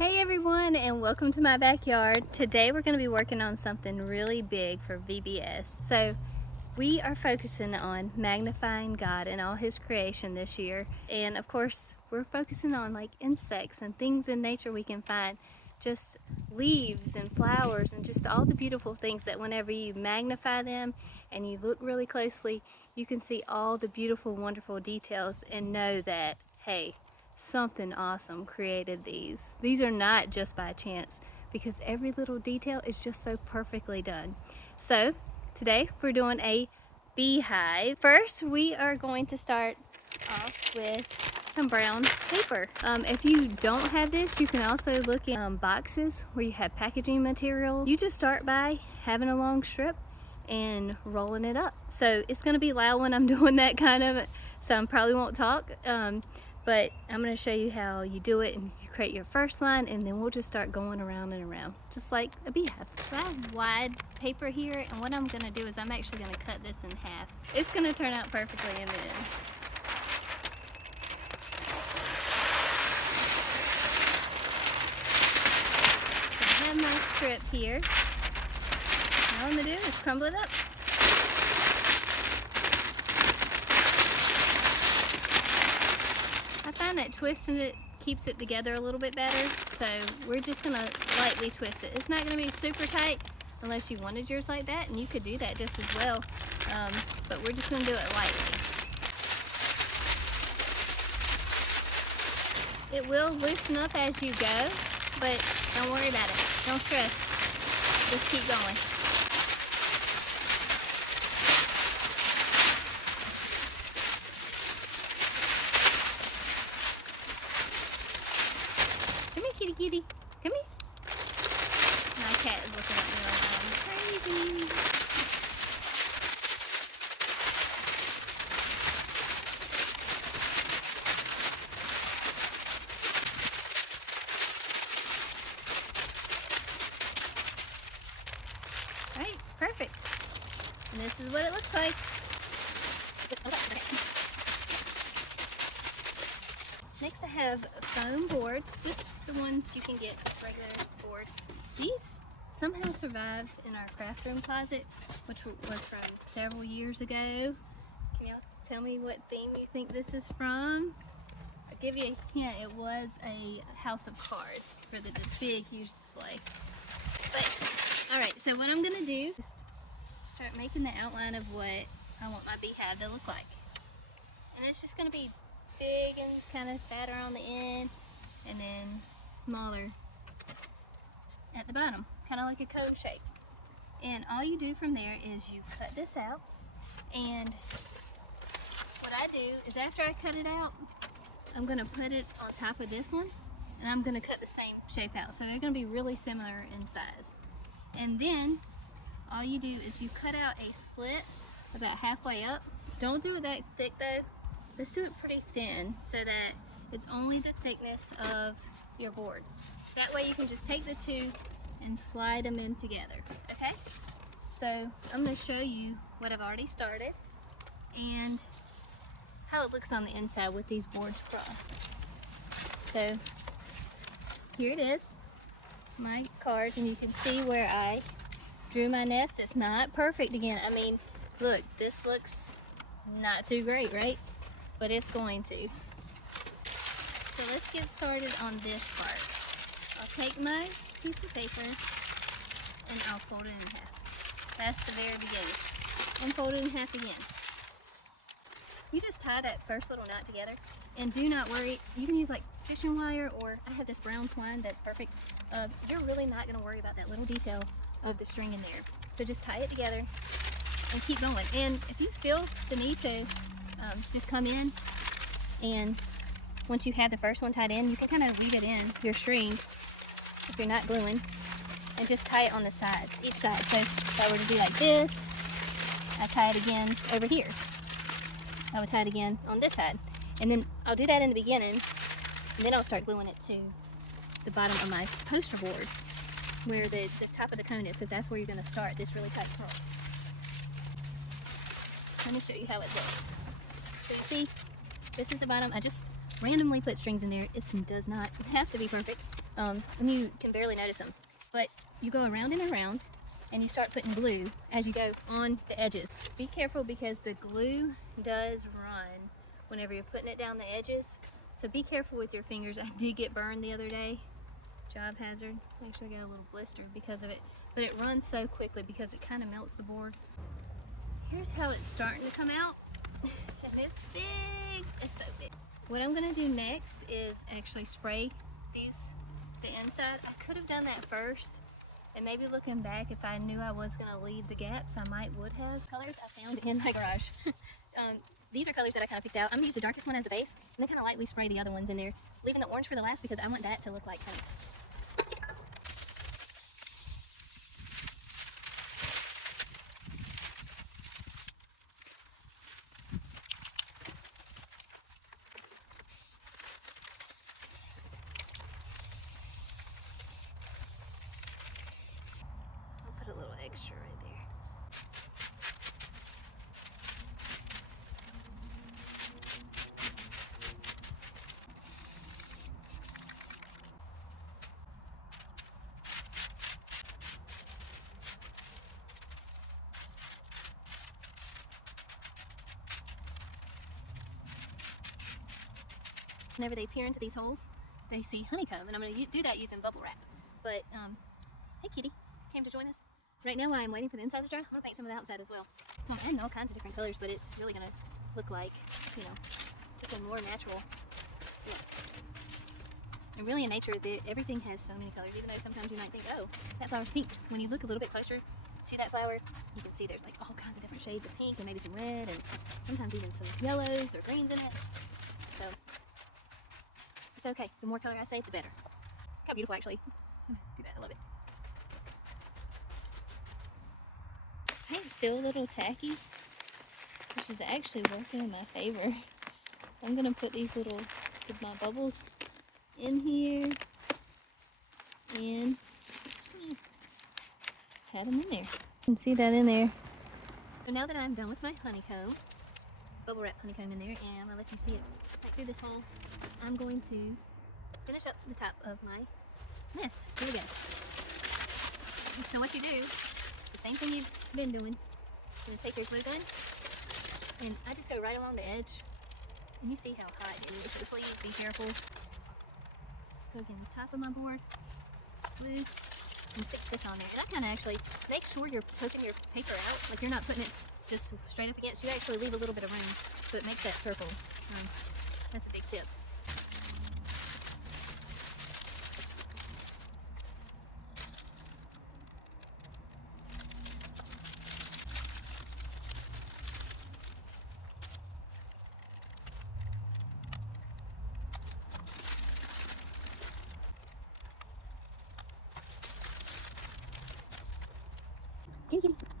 Hey everyone, and welcome to my backyard. Today we're going to be working on something really big for VBS. So we are focusing on magnifying God and all His creation this year. And of course we're focusing on like insects and things in nature we can find. Just leaves and flowers and just all the beautiful things that whenever you magnify them and you look really closely, you can see all the beautiful, wonderful details and know that, hey, something awesome created these. These are not just by chance because every little detail is just so perfectly done. So today we're doing a beehive. First we are going to start off with some brown paper. If you don't have this, you can also look in boxes where you have packaging material. You just start by having a long strip and rolling it up. So it's going to be loud when I'm doing that kind of, so I probably won't talk. But I'm going to show you how you do it, and you create your first line, and then we'll just start going around and around, just like a beehive. So I have wide paper here, and what I'm going to do is I'm actually going to cut this in half. It's going to turn out perfectly in the end. So I have my strip here. All I'm going to do is crumble it up. I find that twisting it keeps it together a little bit better, so we're just going to lightly twist it. It's not going to be super tight unless you wanted yours like that, and you could do that just as well, but we're just going to do it lightly. It will loosen up as you go, but don't worry about it. Don't stress. Just keep going. Kitty, kitty, come here. My cat is looking at me like I'm crazy. Alright, perfect. And this is what it looks like. Next I have foam boards, just the ones you can get, just regular boards. These somehow survived in our craft room closet, which was from several years ago. Can y'all tell me what theme you think this is from? I'll give you a hint, it was a house of cards for the big, huge display. But, alright, so what I'm going to do is start making the outline of what I want my beehive to look like. And it's just going to be big and kind of fatter on the end, and then smaller at the bottom, kind of like a cone shape. And all you do from there is you cut this out, and what I do is after I cut it out, I'm going to put it on top of this one, and I'm going to cut the same shape out, so they're going to be really similar in size. And then all you do is you cut out a slit about halfway up. Don't do it that thick though. Let's do it pretty thin so that it's only the thickness of your board. That way you can just take the two and slide them in together, okay? So I'm going to show you what I've already started and how it looks on the inside with these boards crossed. So here it is, my cards, and you can see where I drew my nest. It's not perfect again. I mean, look, this looks not too great, right? But it's going to. So let's get started on this part. I'll take my piece of paper and I'll fold it in half. That's the very beginning. And fold it in half again. You just tie that first little knot together, and do not worry. You can use like fishing wire, or I have this brown twine that's perfect. You're really not going to worry about that little detail of the string in there. So just tie it together and keep going. And if you feel the need to just come in, and once you have the first one tied in, you can kind of leave it in your string if you're not gluing, and just tie it on the sides, each side. So if I were to do like this, I tie it again over here. I would tie it again on this side, and then I'll do that in the beginning, and then I'll start gluing it to the bottom of my poster board where the top of the cone is, because that's where you're going to start this really tight curl. Let me show you how it looks. So you see, this is the bottom. I just randomly put strings in there. It does not have to be perfect. and you can barely notice them. But you go around and around, and you start putting glue as you go on the edges. Be careful because the glue does run whenever you're putting it down the edges. So be careful with your fingers. I did get burned the other day. Job hazard. Actually got a little blister because of it. But it runs so quickly because it kind of melts the board. Here's how it's starting to come out. And it's big. It's so big. What I'm gonna do next is actually spray the inside. I could have done that first. And maybe looking back, if I knew I was gonna leave the gaps, I would have. Colors I found in my garage. These are colors that I kind of picked out. I'm gonna use the darkest one as a base, and then kind of lightly spray the other ones in there, leaving the orange for the last because I want that to look like honey. I'll put a little extra right there. Whenever they peer into these holes, they see honeycomb, and I'm going to do that using bubble wrap. But, hey kitty, came to join us. Right now while I'm waiting for the inside to dry, I'm going to paint some of the outside as well. So I'm adding all kinds of different colors, but it's really going to look like, you know, just a more natural look. And really in nature, everything has so many colors, even though sometimes you might think, oh, that flower's pink. When you look a little bit closer to that flower, you can see there's like all kinds of different shades of pink and maybe some red and sometimes even some yellows or greens in it. So it's okay. The more color I say, the better. Look how beautiful, actually. Do that. I love it. It's still a little tacky, which is actually working in my favor. I'm gonna put these my bubbles in here, and just gonna pat them in there. You can see that in there. So now that I'm done with my honeycomb, bubble wrap honeycomb in there, and I'm gonna let you see it right through this hole. I'm going to finish up the top of my nest. Here we go. So what you do, the same thing you've been doing. You're gonna take your glue gun, and I just go right along the edge, and you see how hot it is, so please be careful. So again, the top of my board, glue, and stick this on there. And I kind of actually make sure you're poking your paper out, like you're not putting it just straight up against. You actually leave a little bit of room so it makes that circle. That's a big tip. Kitty, kitty.